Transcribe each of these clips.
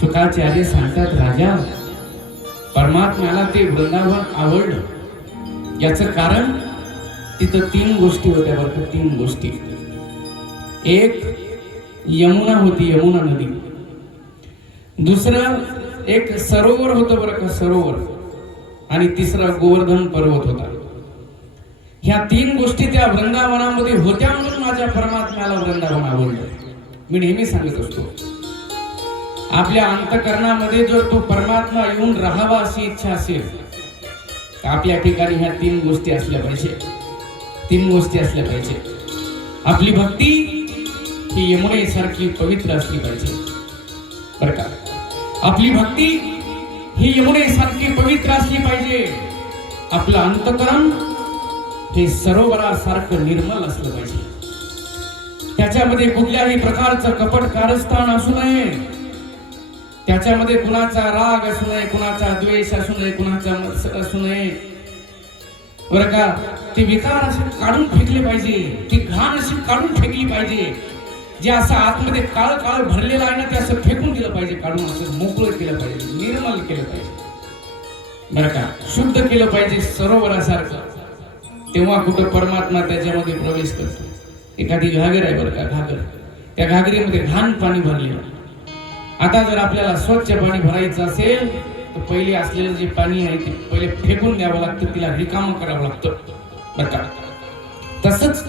शुकाचार्य सांगतात, राजा परमात्म्याला ते वृंदावन आवडलं. याचं कारण तिथं 3 गोष्टी होत्या बरं का, 3 गोष्टी. एक यमुना होती, यमुना नदी. दुसरं एक सरोवर होतं बरं का, सरोवर. आणि तिसरा गोवर्धन पर्वत होता. ह्या 3 गोष्टी त्या वृंदावनामध्ये होत्या म्हणून माझ्या परमात्म्याला वृंदावन आवडलं. मी नेहमी सांगत असतो, आपल्या अंतःकरणामध्ये जर तो परमात्मा येऊन राहावा अशी इच्छा असेल तर आपल्या ठिकाणी ह्या 3 गोष्टी असल्या पाहिजे. 3 गोष्टी असल्या पाहिजे. आपली भक्ती ही यमुनेसारखी पवित्र असली पाहिजे बरं का. आपली भक्ती ही यमुनेसारखी पवित्र असली पाहिजे. आपलं अंतःकरण हे सरोवरासारखं निर्मल असलं पाहिजे. त्याच्यामध्ये कुठल्याही प्रकारचं कपट कारस्थान असू नये. त्याच्यामध्ये कुणाचा राग असू नये, कुणाचा द्वेष असू नये, कुणाचा मत्सर असू नये बरं का. ते विकार असे काढून फेकले पाहिजे. ती घाण अशी काढून फेकली पाहिजे. जे असं आतमध्ये काळ काळ भरलेलं आहे ना, ते असं फेकून दिलं पाहिजे. काढून असं मोकळं केलं पाहिजे, निर्मल केलं पाहिजे बरं का. शुद्ध केलं पाहिजे सरोवरासारखं. तेव्हा कुठं परमात्मा त्याच्यामध्ये प्रवेश करतो. एखादी घागर आहे बरं का, घागर. त्या घागरीमध्ये घाण पाणी भरलेलं. आता जर आपल्याला स्वच्छ पाणी भरायचं असेल तर पहिले असलेलं जे पाणी आहे ते पहिले फेकून द्यावं लागतं. तिला रिकामं करावं लागतं बरं का. तसंच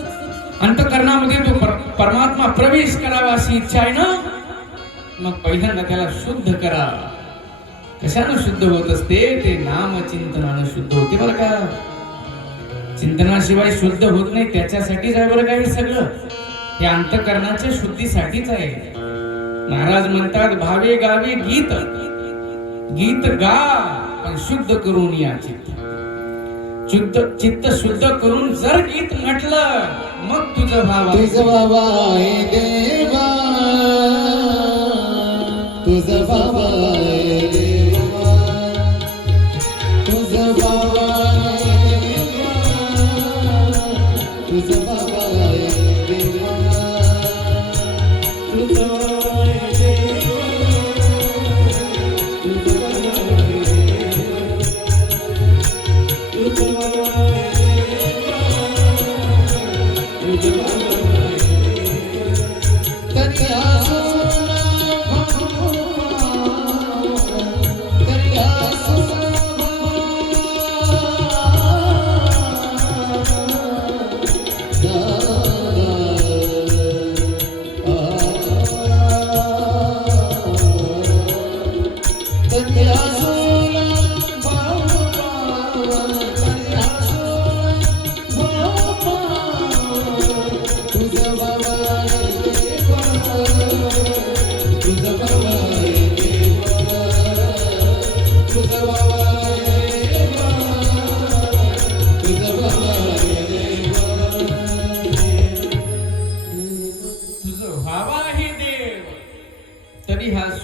अंतःकरणामध्ये तो परमात्मा प्रवेश करावा अशी इच्छा आहे ना, मग पहिल्यांदा त्याला शुद्ध करा. कशानं शुद्ध होत असते? ते नाम चिंतनानं शुद्ध होते बरं का. चिंतनाशिवाय शुद्ध होत नाही. त्याच्यासाठीच आहे बरं का हे सगळं. हे अंतःकरणाच्या शुद्धीसाठीच आहे. महाराज म्हणतात, भावे गावे गीत, गीत गा पण शुद्ध करून या चित्त. चित्त शुद्ध करून जर गीत म्हटलं मग तुझं भावा, तुझं बाबा हे देवा, तुझं बाबा हे देवा, तुझं बाबा हे देवा, तुझं बाबा हे देवा, तुझं बाबा हे देवा, तुझं बाबा हे देवा, तुझं बाबा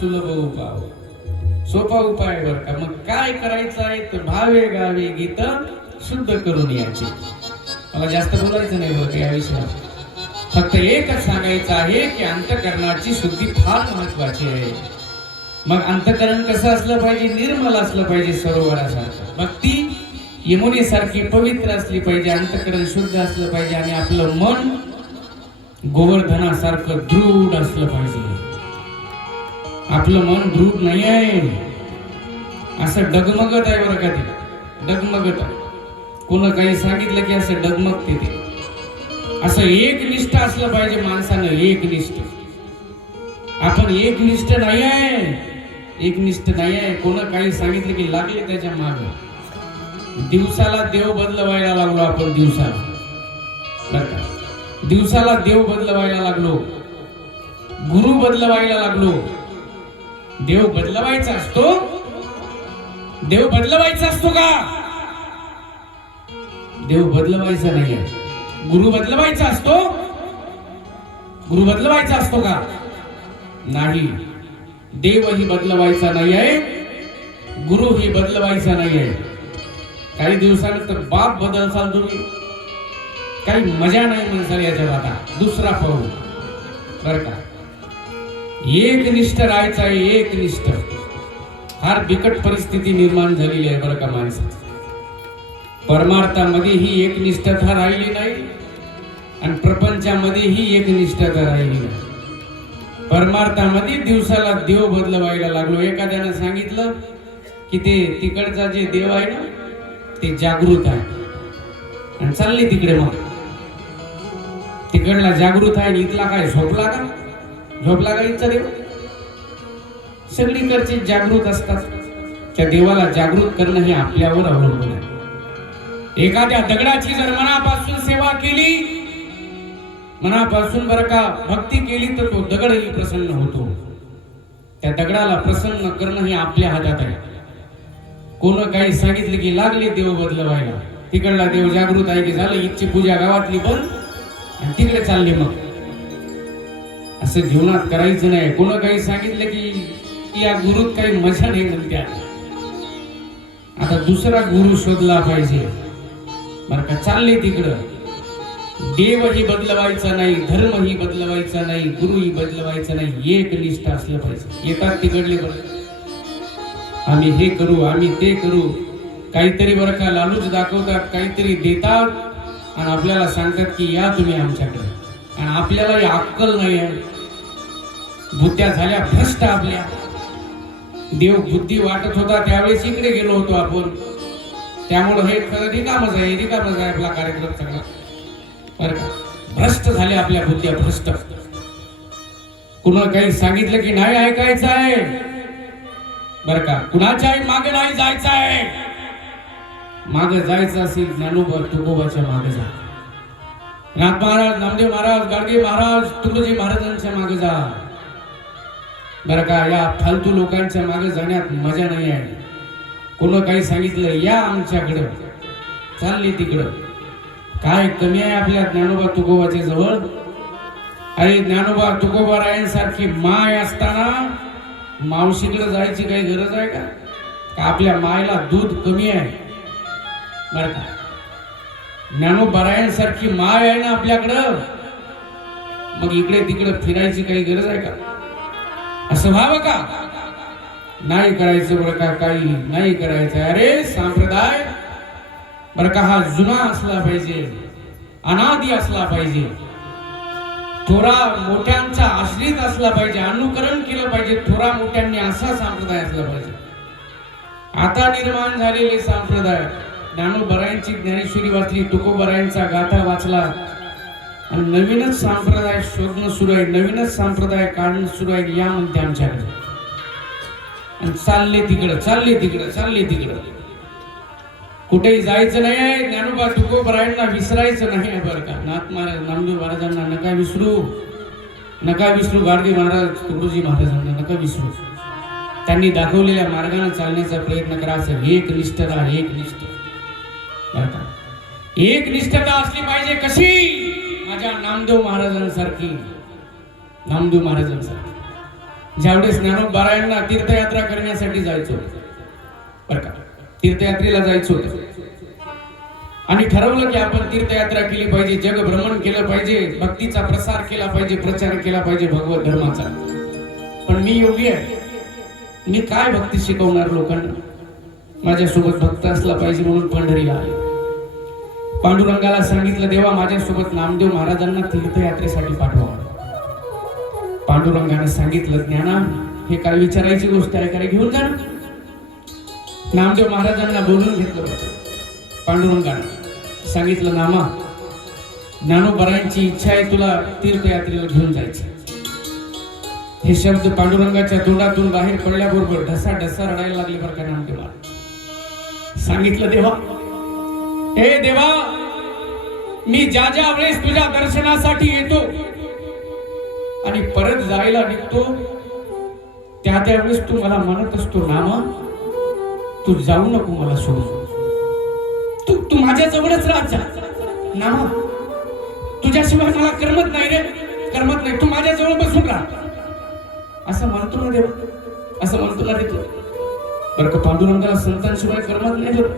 सुलभ उपाय, सोपा उपाय बर का. मग काय करायचं आहे तर भावे गावे गीत शुद्ध करून यायचे. मला जास्त बोलायचं नाही बरं या विषयावर. फक्त एकच सांगायचं आहे की अंतःकरणाची शुद्धी फार महत्वाची आहे. मग अंतःकरण कसं असलं पाहिजे? निर्मल असलं पाहिजे, सरोवरासारखं. भक्ती यमुनेसारखी पवित्र असली पाहिजे. अंतःकरण शुद्ध असलं पाहिजे आणि आपलं मन गोवर्धनासारखं दृढ असलं पाहिजे. आपलं मन दृढ नाही आहे, असं डगमगत आहे बरं का. ते डगमगत आहे. कोण काही सांगितलं की असं डगमगते ते. असं एकनिष्ठ असलं पाहिजे माणसानं, एकनिष्ठ. आपण एकनिष्ठ नाही आहे, एकनिष्ठ नाही आहे. कोण काही सांगितलं की लागले त्याच्या मागे. दिवसाला देव बदलवायला लागलो आपण, दिवसाला बरं का. दिवसाला देव बदलवायला लागलो, गुरु बदलवायला लागलो. देव बदलवायचा असतो? देव बदलवायचा असतो का? देव बदलवायचा नाहीये. गुरु बदलवायचा असतो? गुरु बदलवायचा असतो का? नाही. देवही बदलवायचा नाही आहे, गुरुही बदलवायचा नाही आहे. काही दिवसानंतर बाप बदलसाल तुम्ही, काही मजा नाही म्हणसाल याच्यात. आता दुसरा पाऊल बरं का. एकनिष्ठ राहायचं आहे, एकनिष्ठ. फार बिकट परिस्थिती निर्माण झालेली आहे बरं का माणसाची. परमार्थामध्ये ही एकनिष्ठता राहिली नाही आणि प्रपंचामध्ये ही एकनिष्ठता राहिली नाही. परमार्थामध्ये दिवसाला देव बदलवायला लागलो. एखाद्यानं सांगितलं की ते तिकडचा जे देव आहे ना ते जागृत आहे आणि चालले तिकडे. मग तिकडला जागृत आहे आणि इथला काय झोपला का? झोपला का इथचा देव? सगळीकडचे जागृत असतात. त्या देवाला जागृत करणं हे आपल्यावर अवलंबून आहे. एखाद्या दगडाची जर मनापासून सेवा केली, मनापासून बरं का भक्ती केली तर तो दगडही प्रसन्न होतो. त्या दगडाला प्रसन्न करणं हे आपल्या हातात आहे. कोण काही सांगितलं की लागले देव बदलवायला, तिकडला देव जागृत आहे की झालं इथची पूजा गावातली बंद आणि तिकडे चालली. मग असं जीवनात करायचं नाही. कोण काही सांगितलं की या गुरुत काही मजा नाही म्हणत्या, आता दुसरा गुरु शोधला पाहिजे बरं का. चालले तिकडं. देवही बदलवायचा नाही, धर्मही बदलवायचा नाही, गुरुही बदलवायचा नाही, एक निष्ठ असलं पाहिजे. येतात तिकडले बरं, आम्ही हे करू, आम्ही ते करू, काहीतरी बरं का लालूच दाखवतात, काहीतरी देतात आणि आपल्याला सांगतात की या तुम्ही आमच्याकडे. आणि आपल्याला अक्कल नाही आहे, बुद्ध्या झाल्या भ्रष्ट आपल्या. देव बुद्धी वाटत होता त्यावेळेस इकडे गेलो होतो आपण. त्यामुळं हे रिकामच आहे आपला कार्यक्रम सगळा बरं का. भ्रष्ट झाले आपल्या बुद्ध्या, भ्रष्ट. कुणा काही सांगितलं की नाही ऐकायचं आहे बरं का. कुणाच्याही मागे नाही जायचं आहे. मागे जायचं असेल ज्ञानोबा तुकोबाच्या मागे जा. नाथ महाराज, नामदेव महाराज, गाडगे महाराज, तुकोजी महाराजांच्या मागे जा बरं का. या फालतू लोकांच्या मागे जाण्यात मजा नाही आहे. कोण काही सांगितलं या आमच्याकडं, चालले तिकडं. काय कमी आहे आपल्या ज्ञानोबा तुकोबाच्या जवळ? अरे ज्ञानोबा तुकोबा रायांसारखी माय असताना मावशीकडे जायची काही गरज आहे का? आपल्या मायला दूध कमी आहे बरं का. ज्ञानोबा रायांसारखी माय आहे ना आपल्याकडं, मग इकडे तिकडे फिरायची काही गरज आहे का? असं व्हावं का? नाही करायचं बरं का, काही नाही करायचं. अरे संप्रदाय बरं का हा जुना असला पाहिजे, अनादी असला पाहिजे, थोरा मोठ्यांचा आश्रित असला पाहिजे, अनुकरण केलं पाहिजे थोरा मोठ्यांनी, असा संप्रदाय असला पाहिजे. आता निर्माण झालेले संप्रदाय, ज्ञानोबरायांची ज्ञानेश्वरी वाचली, तुकोबरायांचा गाथा वाचला आणि नवीनच संप्रदाय शोधणं सुरू आहे, नवीनच संप्रदाय काढणं सुरू आहे. या म्हणते आमच्याकडे आणि चालले तिकडं. कुठेही जायचं नाही आहे. ज्ञानोबा तुकोबरायांना विसरायचं नाही आहे बरं का. नाथ महाराज, नामदेव महाराजांना नका विसरू, गाडगे महाराज, तुकडोजी महाराजांना नका विसरू. त्यांनी दाखवलेल्या मार्गाने चालण्याचा प्रयत्न करायचा. एकनिष्ठता बरं का. एकनिष्ठता असली पाहिजे. कशी? माझ्या नामदेव महाराजांसारखी. ज्यावेळेस ज्ञानोबरायांना तीर्थयात्रा करण्यासाठी जायचो बरं का, तीर्थयात्रेला जायचो आणि ठरवलं की आपण तीर्थयात्रा केली पाहिजे, जग भ्रमण केलं पाहिजे, भक्तीचा प्रसार केला पाहिजे, प्रचार केला पाहिजे भगवत धर्माचा. पण मी योगी आहे, मी काय भक्ती शिकवणार लोकांना? माझ्यासोबत भक्त असला पाहिजे म्हणून पंढरीला आले. पांडुरंगाला सांगितलं देवा माझ्यासोबत नामदेव महाराजांना तीर्थयात्रेसाठी पाठवा. पांडुरंगाने सांगितलं ज्ञाना हे काय विचारायची गोष्ट आहे का रे, घेऊन जा. नामदेव महाराजांना बोलून घेतलं पांडुरंगाने. सांगितलं नामा ज्ञानोबरायांची इच्छा आहे तुला तीर्थयात्रेला घेऊन जायचं. हे शब्द पांडुरंगाच्या तोंडातून बाहेर पडल्याबरोबर ढसा रडायला लागले बरं का नामदेव महाराज. सांगितलं देवा, हे देवा मी ज्या वेळेस तुझ्या दर्शनासाठी येतो आणि परत जायला निघतो त्यावेळेस तू मला म्हणत असतो नामा तू जाऊ नको मला सोडून, तू माझ्या जवळच राहत जा नामा, तुझ्याशिवाय मला करमत नाही, तू माझ्या जवळ बसून राहा. असं म्हणतो ना देवा, असं म्हणतो ना रे तू. बरं का पांडुरंगाला संतांशिवाय करमत नाही बरं.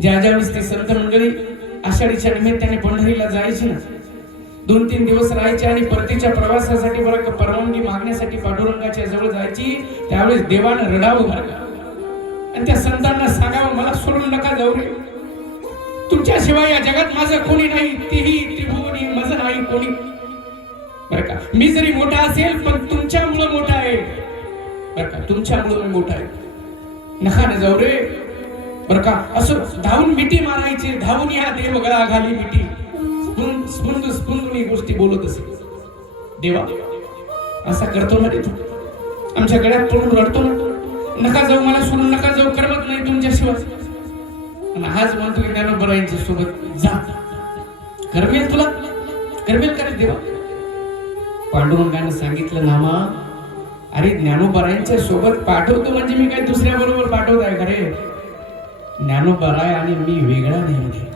ज्या वेळेस ती संत मंडळी आषाढीच्या निमित्ताने पंढरीला जायची ना, 2-3 दिवस राहायचे आणि परतीच्या प्रवासासाठी बरं का परवानगी मागण्यासाठी पांडुरंगाच्या जवळ जायची. त्यावेळेस देवानं रडावं बरं का आणि त्या संतांना सांगावं, मला सोडून नका जाऊ रे, तुमच्याशिवाय या जगात माझं कोणी नाही, तेही त्रिभुवनी माझं नाही कोणी बरं का. मी जरी मोठा असेल पण तुमच्यामुळं मोठा आहे बरं का, तुमच्यामुळं मी मोठा आहे, नका न जाऊ रे बरं का. असं धावून मिठी मारायचे, धावून या देव गळा घाली मिठी, स्पुंदुनी गोष्टी बोलत असे. देवा असा करतो ना रे तू, आमच्या गळ्यात पडून रडतो ना, नका जाऊ, मला सोडून नका जाऊ, करमत नाही तुमच्याशिवाय. आणि आज म्हणतो की ज्ञानोबरायांच्या सोबत जा, करमेल तुला, करमेल का रे देवा. पांडुरंगाने सांगितलं, नामा अरे ज्ञानोबरायांच्या सोबत पाठवतो म्हणजे मी काय दुसऱ्या बरोबर पाठवत आहे का रे. ज्ञानोबराय आणि मी वेगळा नाही म्हणजे,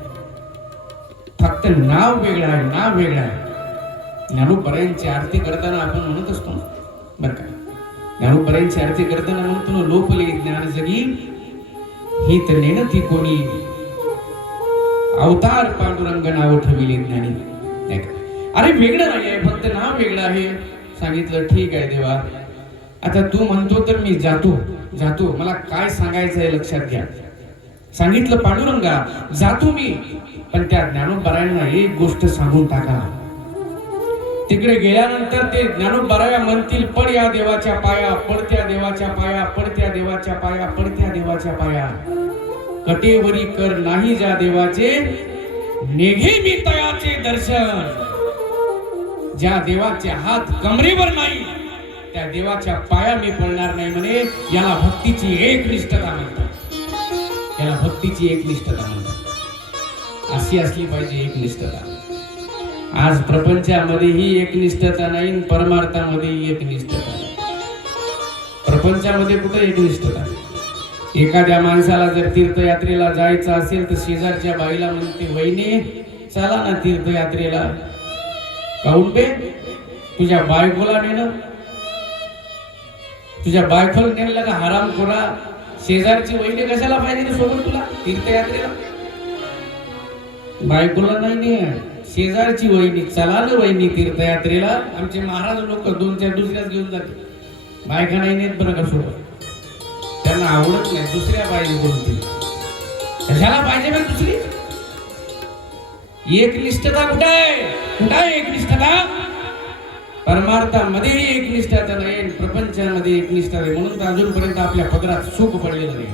फक्त नाव वेगळं आहे, नाव वेगळं आहे. ज्ञानोबरायांची आरती करताना आपण म्हणत असतो बरं का, ज्ञानोबरायांची आरती करताना म्हणतो ना, लोपले ज्ञान जगी ही तर नेणती कोणी, अवतार पांडुरंग नाव ठेविले ज्ञानी. नाही का? अरे वेगळं नाही आहे, फक्त नाव वेगळं आहे. सांगितलं ठीक आहे देवा, आता तू म्हणतो तर मी जातो जातो, मला काय सांगायचं आहे लक्षात घ्या. सांगितलं पांडुरंगा जातो मी, पण त्या ज्ञानोबरायांना एक गोष्ट सांगून टाका. तिकडे गेल्यानंतर ते ज्ञानोबराया म्हणतील, पड या देवाच्या पाया, पडत्या देवाच्या पाया, पडत्या देवाच्या पाया, पडत्या देवाच्या पाया, कटेवरी कर नाही ज्या देवाचे, नेघे मी तयाचे दर्शन. ज्या देवाचे हात कमरेवर नाही त्या देवाच्या पाया मी पडणार नाही म्हणे. याला भक्तीची एक निष्ठता म्हणतात, याला भक्तीची एक निष्ठता म्हणतात. अशी असली पाहिजे एक निष्ठता. आज प्रपंचामध्येही एक निष्ठता नाही, परमार्थामध्येही एक निष्ठता नाही. प्रपंचामध्ये कुठे एक निष्ठता. एखाद्या माणसाला जर तीर्थयात्रेला जायचं असेल तर शेजारच्या बाईला म्हणते, वहिनी चला ना तीर्थयात्रेला. काऊन बे, तुझ्या बायकोला नेणं, तुझ्या बायकोला नेलं का हराम खोरा. शेजारची वहिनी कशाला पाहिजे सोबत तुला तीर्थयात्रेला. बायकोला नाही ने, शेजारची वहिनी, चला ना वहिनी तीर्थयात्रेला. आमचे महाराज लोक 2-4 दुसऱ्याच घेऊन जाते, बायका नाही नेत बरं का सोबत, त्यांना आवडत नाही, दुसऱ्या पाहिजे बोलते. कशाला पाहिजे बे दुसरी. एक निष्ठता कुठे आहे, कुठे आहे एक निष्ठता. परमार्थामध्ये एक निष्ठता नाही, प्रपंचामध्ये एक निष्ठा आहे. म्हणून तर अजूनपर्यंत आपल्या पदरात सुख पडलेलं नाही.